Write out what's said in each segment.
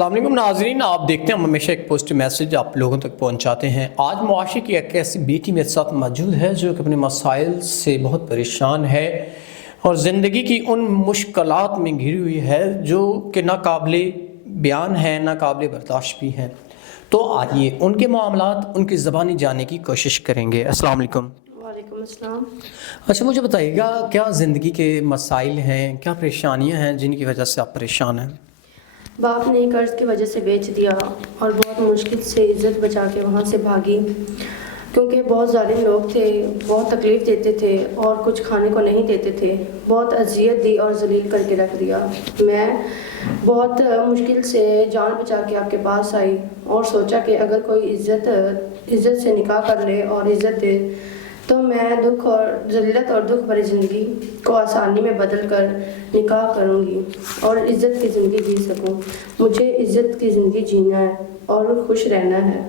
السلام علیکم ناظرین، آپ دیکھتے ہیں ہم ہمیشہ ایک پازیٹیو میسج آپ لوگوں تک پہنچاتے ہیں۔ آج معاشرے کی ایک ایسی بیٹی میرے ساتھ موجود ہے جو کہ اپنے مسائل سے بہت پریشان ہے اور زندگی کی ان مشکلات میں گھری ہوئی ہے جو کہ نہ قابل بیان ہیں نہ قابل برداشت بھی ہیں۔ تو آئیے ان کے معاملات، ان کی زبانی جاننے کی کوشش کریں گے۔ السلام علیکم۔ وعلیکم السلام۔ اچھا، مجھے بتائیے گا کیا زندگی کے مسائل ہیں، کیا پریشانیاں ہیں جن کی وجہ سے آپ پریشان ہیں؟ باپ نے قرض کی وجہ سے بیچ دیا اور بہت مشکل سے عزت بچا کے وہاں سے بھاگی، کیونکہ بہت ظالم لوگ تھے، بہت تکلیف دیتے تھے اور کچھ کھانے کو نہیں دیتے تھے، بہت اذیت دی اور ذلیل کر کے رکھ دیا۔ میں بہت مشکل سے جان بچا کے آپ کے پاس آئی اور سوچا کہ اگر کوئی عزت سے نکاح کر لے اور عزت دے تو میں دکھ اور ذلت اور دکھ بھری زندگی کو آسانی میں بدل کر نکاح کروں گی اور عزت کی زندگی جی سکوں۔ مجھے عزت کی زندگی جینا ہے اور خوش رہنا ہے۔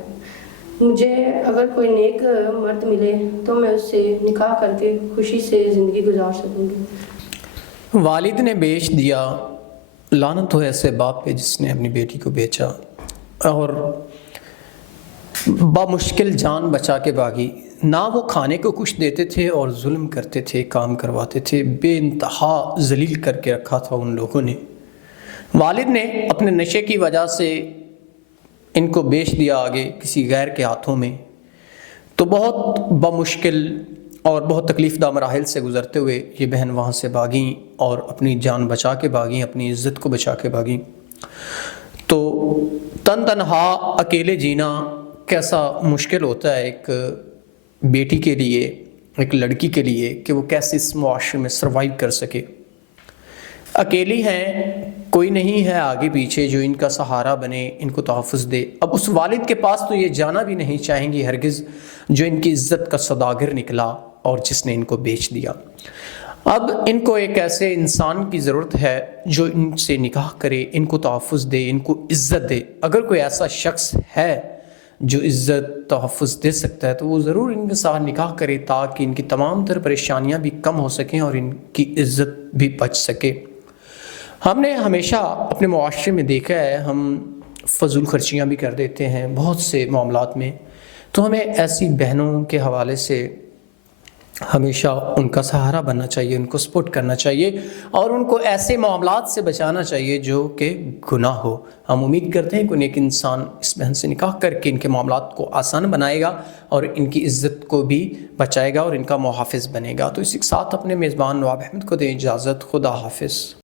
مجھے اگر کوئی نیک مرد ملے تو میں اس سے نکاح کر کے خوشی سے زندگی گزار سکوں گی۔ والد نے بیچ دیا، لعنت ہو ایسے باپ پہ جس نے اپنی بیٹی کو بیچا اور بامشکل جان بچا کے بھاگی۔ نہ وہ کھانے کو کچھ دیتے تھے اور ظلم کرتے تھے، کام کرواتے تھے، بے انتہا ذلیل کر کے رکھا تھا ان لوگوں نے۔ والد نے اپنے نشے کی وجہ سے ان کو بیچ دیا آگے کسی غیر کے ہاتھوں میں، تو بہت بمشکل اور بہت تکلیف دہ مراحل سے گزرتے ہوئے یہ بہن وہاں سے بھاگیں اور اپنی جان بچا کے بھاگیں، اپنی عزت کو بچا کے بھاگیں۔ تو تنہا اکیلے جینا کیسا مشکل ہوتا ہے ایک بیٹی کے لیے، ایک لڑکی کے لیے، کہ وہ کیسے اس معاشرے میں سروائیو کر سکے۔ اکیلی ہیں، کوئی نہیں ہے آگے پیچھے جو ان کا سہارا بنے، ان کو تحفظ دے۔ اب اس والد کے پاس تو یہ جانا بھی نہیں چاہیں گی ہرگز جو ان کی عزت کا سوداگر نکلا اور جس نے ان کو بیچ دیا۔ اب ان کو ایک ایسے انسان کی ضرورت ہے جو ان سے نکاح کرے، ان کو تحفظ دے، ان کو عزت دے۔ اگر کوئی ایسا شخص ہے جو عزت تحفظ دے سکتا ہے تو وہ ضرور ان کے ساتھ نکاح کرے تاکہ ان کی تمام تر پریشانیاں بھی کم ہو سکیں اور ان کی عزت بھی بچ سکے۔ ہم نے ہمیشہ اپنے معاشرے میں دیکھا ہے، ہم فضول خرچیاں بھی کر دیتے ہیں بہت سے معاملات میں، تو ہمیں ایسی بہنوں کے حوالے سے ہمیشہ ان کا سہارا بننا چاہیے، ان کو سپورٹ کرنا چاہیے اور ان کو ایسے معاملات سے بچانا چاہیے جو کہ گناہ ہو۔ ہم امید کرتے ہیں کہ ایک انسان اس بہن سے نکاح کر کے ان کے معاملات کو آسان بنائے گا اور ان کی عزت کو بھی بچائے گا اور ان کا محافظ بنے گا۔ تو اسی کے ساتھ اپنے میزبان نواب احمد کو دیں اجازت۔ خدا حافظ۔